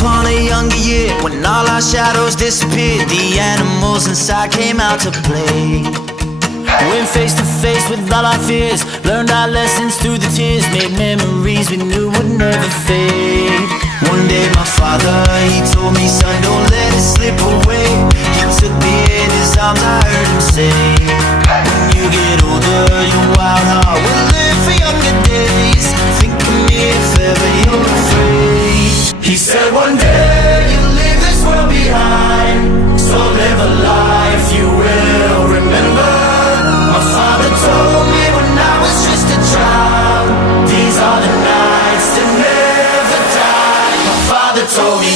upon a younger year, when all our shadows disappeared, the animals inside came out to play. Went face to face with all our fears, learned our lessons through the tears, made memories we knew would never fade. One day my father, he told me, son, don't let it slip away. He took me in his arms, I heard him say, when you get older, your wild heart will live for younger days. Think of me if ever you're afraid. He said one day you'll leave this world behind, so live a life you will remember. My father told me when I was just a child, these are the nights that never die. My father told me